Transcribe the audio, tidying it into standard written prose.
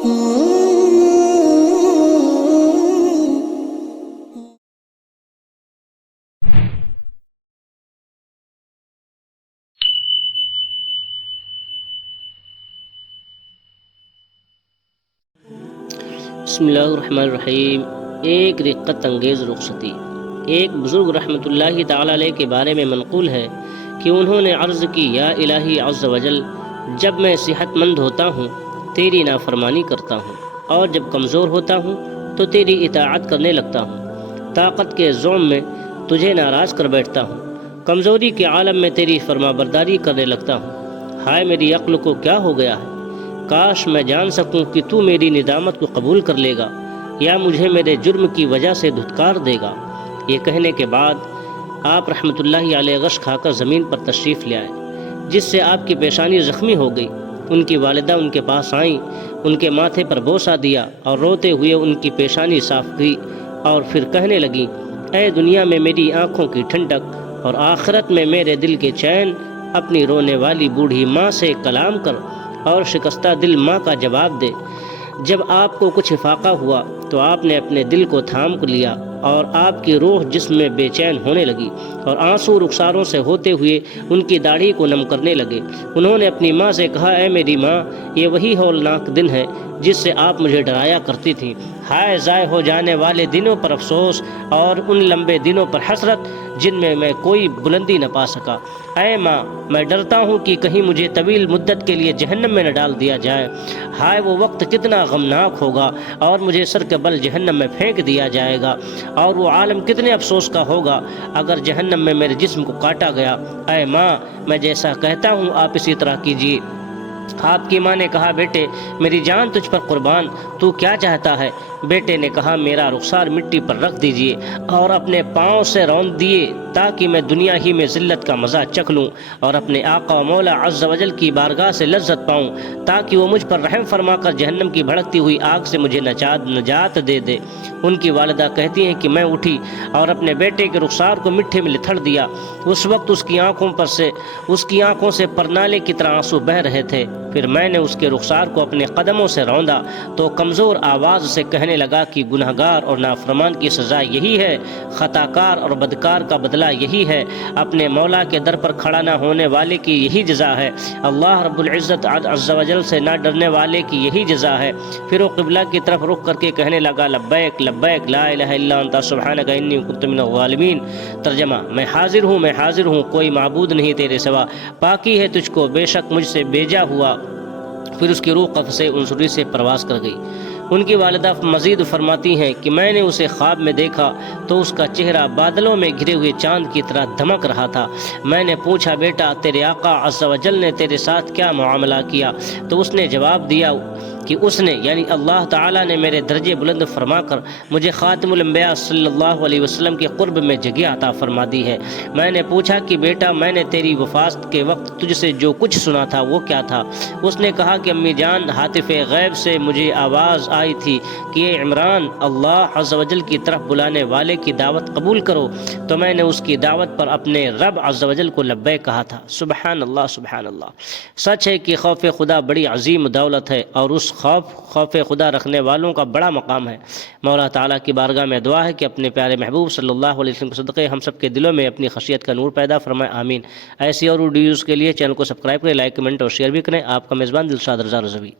بسم اللہ الرحمن الرحیم۔ ایک رقت انگیز رخصتی۔ ایک بزرگ رحمۃ اللہ تعالی علیہ کے بارے میں منقول ہے کہ انہوں نے عرض کی، یا الہی عز وجل، جب میں صحت مند ہوتا ہوں تیری نافرمانی کرتا ہوں، اور جب کمزور ہوتا ہوں تو تیری اطاعت کرنے لگتا ہوں، طاقت کے زوم میں تجھے ناراض کر بیٹھتا ہوں، کمزوری کے عالم میں تیری فرما برداری کرنے لگتا ہوں۔ ہائے میری عقل کو کیا ہو گیا ہے! کاش میں جان سکوں کہ تو میری ندامت کو قبول کر لے گا یا مجھے میرے جرم کی وجہ سے دھتکار دے گا۔ یہ کہنے کے بعد آپ رحمۃ اللہ علیہ غش کھا کر زمین پر تشریف لے آئے، جس سے آپ کی پیشانی زخمی ہو گئی۔ ان کی والدہ ان کے پاس آئیں، ان کے ماتھے پر بوسہ دیا اور روتے ہوئے ان کی پیشانی صاف کی، اور پھر کہنے لگیں، اے دنیا میں میری آنکھوں کی ٹھنڈک اور آخرت میں میرے دل کے چین، اپنی رونے والی بوڑھی ماں سے کلام کر اور شکستہ دل ماں کا جواب دے۔ جب آپ کو کچھ افاقہ ہوا تو آپ نے اپنے دل کو تھام لیا اور آپ کی روح جسم میں بے چین ہونے لگی، اور آنسو رخساروں سے ہوتے ہوئے ان کی داڑھی کو نم کرنے لگے۔ انہوں نے اپنی ماں سے کہا، اے میری ماں، یہ وہی ہولناک دن ہے جس سے آپ مجھے ڈرایا کرتی تھیں۔ ہائے ضائع ہو جانے والے دنوں پر افسوس، اور ان لمبے دنوں پر حسرت جن میں کوئی بلندی نہ پا سکا۔ اے ماں، میں ڈرتا ہوں کہ کہیں مجھے طویل مدت کے لیے جہنم میں نہ ڈال دیا جائے۔ ہائے وہ وقت کتنا غمناک ہوگا، اور مجھے سر کے بل جہنم میں پھینک دیا جائے گا، اور وہ عالم کتنے افسوس کا ہوگا اگر جہنم میں میرے جسم کو کاٹا گیا۔ اے ماں، میں جیسا کہتا ہوں آپ اسی طرح کیجیے۔ آپ کی ماں نے کہا، بیٹے میری جان تجھ پر قربان، تو کیا چاہتا ہے؟ بیٹے نے کہا، میرا رخسار مٹی پر رکھ دیجیے اور اپنے پاؤں سے روند دیے، تاکہ میں دنیا ہی میں ذلت کا مزہ چکھ لوں اور اپنے آقا و مولا عز و جل کی بارگاہ سے لذت پاؤں، تاکہ وہ مجھ پر رحم فرما کر جہنم کی بھڑکتی ہوئی آگ سے مجھے نجات دے دے۔ ان کی والدہ کہتی ہیں کہ میں اٹھی اور اپنے بیٹے کے رخسار کو مٹی میں لتھڑ دیا۔ اس وقت اس کی آنکھوں سے پرنالے کی طرح آنسو بہہ رہے تھے۔ پھر میں نے اس کے رخسار کو اپنے قدموں سے روندا تو کمزور آواز سے کہنے لگا کہ گنہگار اور نافرمان کی سزا یہی ہے، خطاکار اور بدکار کا بدلہ یہی ہے، اپنے مولا کے در پر کھڑا نہ ہونے والے کی یہی جزا ہے، اللہ رب العزت عز و جل سے نہ ڈرنے والے کی یہی جزا ہے۔ پھر وہ قبلہ کی طرف رخ کر کے کہنے لگا، لبیک لبیک لا الہ الا انت سبحانک انی کنت من الظالمین۔ ترجمہ، میں حاضر ہوں، کوئی معبود نہیں تیرے سوا، پاکی ہے تجھ کو، بے شک مجھ سے بھیجا ہوا۔ پھر اس کی روح قف سے عنصری سے پرواز کر گئی۔ ان کی والدہ مزید فرماتی ہیں کہ میں نے اسے خواب میں دیکھا تو اس کا چہرہ بادلوں میں گھرے ہوئے چاند کی طرح دمک رہا تھا۔ میں نے پوچھا، بیٹا تیرے آقا عز و جل نے تیرے ساتھ کیا معاملہ کیا؟ تو اس نے جواب دیا کہ اس نے یعنی اللہ تعالیٰ نے میرے درجے بلند فرما کر مجھے خاتم الانبیاء صلی اللہ علیہ وسلم کے قرب میں جگہ عطا فرما دی ہے۔ میں نے پوچھا کہ بیٹا میں نے تیری وفات کے وقت تجھ سے جو کچھ سنا تھا وہ کیا تھا؟ اس نے کہا کہ امی جان، ہاتف غیب سے مجھے آواز آئی تھی کہ اے عمران، اللہ عز و جل کی طرف بلانے والے کی دعوت قبول کرو، تو میں نے اس کی دعوت پر اپنے رب عز و جل کو لبیک کہا تھا۔ سبحان اللہ سبحان اللہ۔ سچ ہے کہ خوف خدا بڑی عظیم دولت ہے، اور اس خوف خدا رکھنے والوں کا بڑا مقام ہے۔ مولا تعالیٰ کی بارگاہ میں دعا ہے کہ اپنے پیارے محبوب صلی اللہ علیہ وسلم کے صدقے ہم سب کے دلوں میں اپنی خشیت کا نور پیدا فرمائے، آمین۔ ایسی اور ویڈیوز کے لیے چینل کو سبسکرائب کریں، لائک کمنٹ اور شیئر بھی کریں۔ آپ کا میزبان دلشاد رضا رضوی۔